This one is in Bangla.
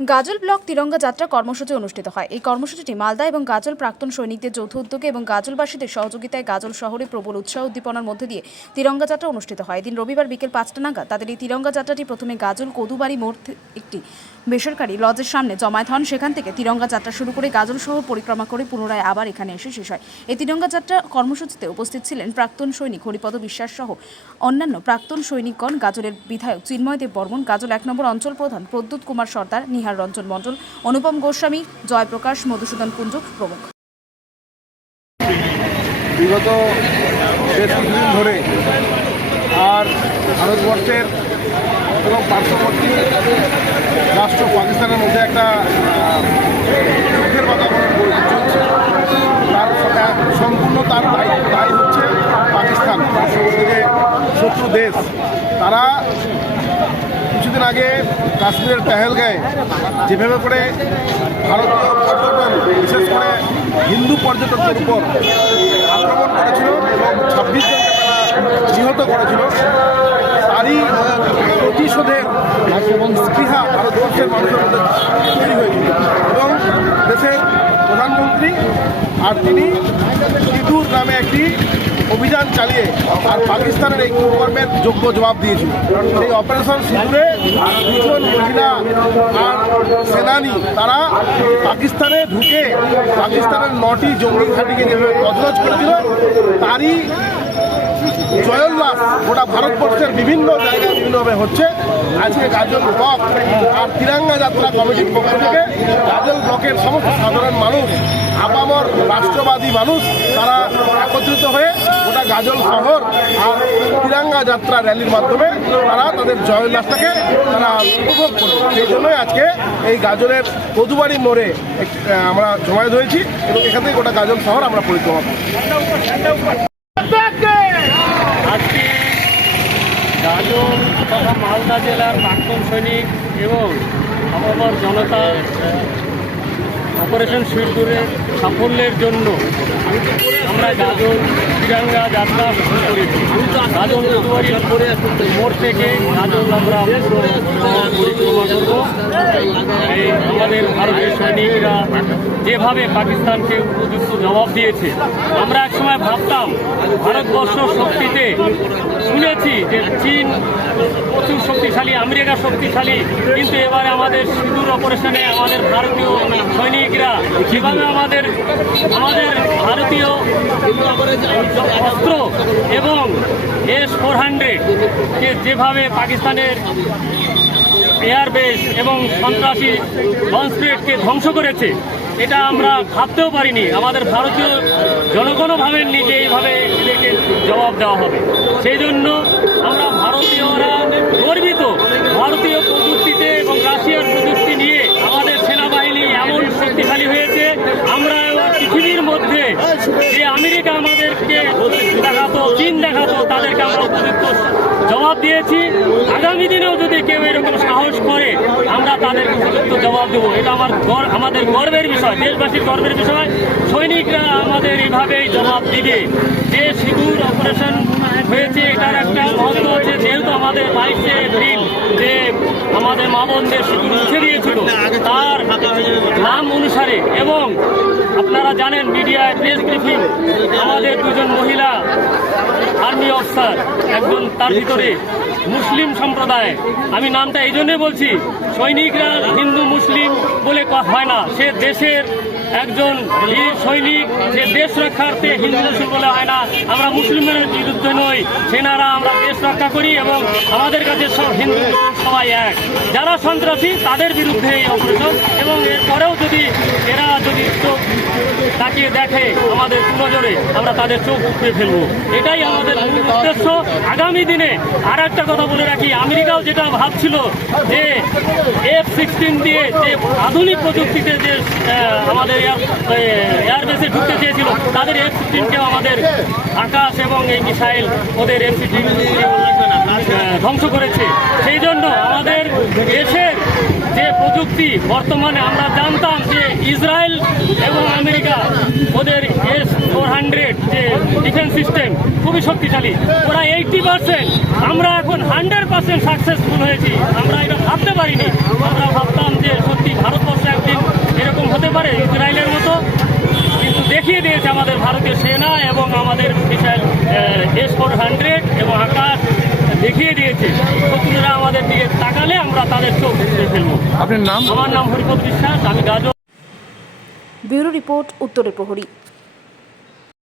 গাজল ব্লক তিরঙ্গা যাত্রা কর্মসূচি অনুষ্ঠিত হয়। এই কর্মসূচিটি মালদা এবং গাজল প্রাক্তন সৈনিকদের যৌথ উদ্যোগে এবং গাজলবাসীদের সহযোগিতায় গাজল শহরে প্রবল উৎসাহ উদ্দীপনার মধ্যে দিয়ে তিরঙ্গা যাত্রা অনুষ্ঠিত হয়। এদিন রবিবার বিকেল পাঁচটা নাগাদ তাদের এই তিরঙ্গা যাত্রাটি প্রথমে গাজল কদুবাড়ি মোড় একটি বেসরকারি লজের সামনে জমায়েত হন। সেখান থেকে তিরঙ্গা যাত্রা শুরু করে গাজল শহর পরিক্রমা করে পুনরায় আবার এখানে এসে শেষ হয়। এই তিরঙ্গা যাত্রা কর্মসূচিতে উপস্থিত ছিলেন প্রাক্তন সৈনিক হরিপদ বিশ্বাস সহ অন্যান্য প্রাক্তন সৈনিকগণ। গাজলের বিধায়ক চিন্ময় দেব বর্মন, গাজল এক নম্বর অঞ্চল প্রধান প্রদ্যুৎ কুমার সর্দার নিহার রঞ্জন মণ্ডল, অনুপম গোস্বামী, জয়প্রকাশ, মধুসূদন কুঞ্জক প্রমুখ। বিগত বেশ কিছুদিন ধরে আর ভারতবর্ষের এবং পার্শ্ববর্তী রাষ্ট্র পাকিস্তানের মধ্যে একটা দুঃখের বাতাবরণ চলছে তার সাথে সম্পূর্ণ তার দায়ী দায়ী হচ্ছে পাকিস্তান পার্শ্ববর্তী যে শত্রু দেশ তারা কিছুদিন আগে কাশ্মীরের পেহেলগাঁয়ে, যেভাবে করে ভারতীয় পর্যটন, বিশেষ করে হিন্দু পর্যটকদের উপর আক্রমণ করেছিল এবং ছাব্বিশ জনকে তারা নিহত করেছিল, তারই প্রতিশোধের স্পৃহা ভারতবর্ষের মানুষের মধ্যে তৈরি হয়েছিল। এবং দেশের প্রধানমন্ত্রী আর তিনি সিঁদুর নামে একটি অভিযান চালিয়ে আর পাকিস্তানের এই কুকর্মের যোগ্য জবাব দিয়েছিল। সেই অপারেশন সিঁদুরে দুজন মহিলা আর সেনানি, তারা পাকিস্তানে ঢুকে পাকিস্তানের নটি জঙ্গি ঘাটিকে যেভাবে তদরজ করেছিল, তারই জয়োল্লাস গোটা ভারতবর্ষের বিভিন্ন জায়গায় বিভিন্নভাবে হচ্ছে। আজকে গাজল ব্লক আর তিরাঙ্গা যাত্রা কমিটির পক্ষ থেকে গাজল ব্লকের সমস্ত সাধারণ মানুষ, আপামর রাষ্ট্রবাদী মানুষ, তারা একত্রিত হয়ে গোটা গাজল শহর আর তিরাঙ্গা যাত্রা র্যালির মাধ্যমে তারা তাদের জয়োল্লাসটাকে তারা উপভোগ করবে। সেই জন্যই আজকে এই গাজলের কদুবাড়ি মোড়ে আমরা জমায়েত হয়েছি এবং এখান থেকে গোটা গাজল শহর আমরা পরিক্রমা করব আজকে গাজন তথা মালদা জেলার প্রাক্তন সৈনিক এবং আমার জনতা অপারেশন শিলপুরের সাফল্যের জন্য আমরা গাজন তিরাঙ্গা যাত্রা শুরু করেছি গাজন দুয়ারি মোড় থেকে গাজন আমরা পুরো পরিক্রমা করব। এই আমাদের ভারতীয় সৈনিকরা যেভাবে পাকিস্তানকে উপযুক্ত জবাব দিয়েছে, আমরা একসময় ভাবতাম ভারতবর্ষ শক্তিতে শুনেছি যে চীন প্রচুর শক্তিশালী, আমেরিকা শক্তিশালী, কিন্তু এবারে আমাদের সিঁদুর অপারেশনে আমাদের ভারতীয় সৈনিকরা, যেভাবে আমাদের আমাদের ভারতীয় অস্ত্র এবং এস ফোর হান্ড্রেড যেভাবে পাকিস্তানের এয়ারবেস এবং সন্ত্রাসী লঞ্চপ্লেটকে ধ্বংস করেছে। এটা আমরা ভাবতেও পারিনি। আমাদের ভারতীয় জনগণও ভাবেননি যে এইভাবে এদেরকে জবাব দেওয়া হবে। সেই জন্য আমরা ভারতীয়রা জবাব দিয়েছি। আগামী দিনেও যদি কেউ এরকম সাহস করে, আমরা তাদের উপযুক্ত জবাব দেবো। এটা আমার আমাদের গর্বের বিষয়, দেশবাসীর গর্বের বিষয়। সৈনিকরা আমাদের এইভাবেই জবাব দিবে। যে সিঁদুর অপারেশন হয়েছে, এটার একটা মহত্ব হচ্ছে, যেহেতু আমাদের বাইশে এপ্রিল যে আমাদের মা বোনদের সিঁদুর মুছে দিয়েছিল, তার নাম অনুসারে এবং আপনারা জানেন মিডিয়ায় প্রেস ব্রিফিং, আমাদের দুজন অফিসার একজন তার ভিতরে মুসলিম সম্প্রদায়। আমি নামটা এই বলছি, সৈনিকরা হিন্দু, মুসলিম বলে হয় না। সে দেশের একজন বীর সৈনিক যে দেশ রক্ষার্থে হিন্দু মুসলিম বলে হয় না, আমরা মুসলিমের বিরুদ্ধে নই। সেনারা আমরা দেশ রক্ষা করি এবং আমাদের কাছে সব হিন্দু সবাই এক। যারা সন্ত্রাসী, তাদের বিরুদ্ধে এই অপারেশন এবং এরপরেও যদি এরা যদি চোখ তাকিয়ে দেখে আমাদের নজরে আমরা তাদের চোখ উপড়ে ফেলব। এটাই আমাদের উদ্দেশ্য। আগামী দিনে আর একটা কথা বলে রাখি। আমেরিকাও যেটা ভাবছিল যে এফ সিক্সটিন দিয়ে যে আধুনিক প্রযুক্তিতে যে আমাদের এয়ারবেসে ঢুকতে চেয়েছিল। তাদের এফ আমাদের আকাশ এবং এই মিসাইল ওদের এফ ধ্বংস করেছে। সেই জন্য আমাদের দেশের যে প্রযুক্তি, বর্তমানে আমরা জানতাম যে ইসরায়েল এবং আমেরিকা ওদের এস ফোর হান্ড্রেড যে ডিফেন্স সিস্টেম খুবই শক্তিশালী। ওরা এইটটি পার্সেন্ট আমরা এখন হান্ড্রেড পার্সেন্ট সাকসেসফুল হয়েছি। আমরা এটা ভাবতে পারিনি। আমরা ভাবতাম যে সত্যি দেখিয়ে দিয়েছে। শত্রুরা আমাদের দিকে তাকালে আমরা তাদের চোখ ফেলব। আপনার নাম? আমার নাম হরিপদ বিশ্বাস আমি গাজন ব্যুরো রিপোর্ট উত্তরে প্রহরী।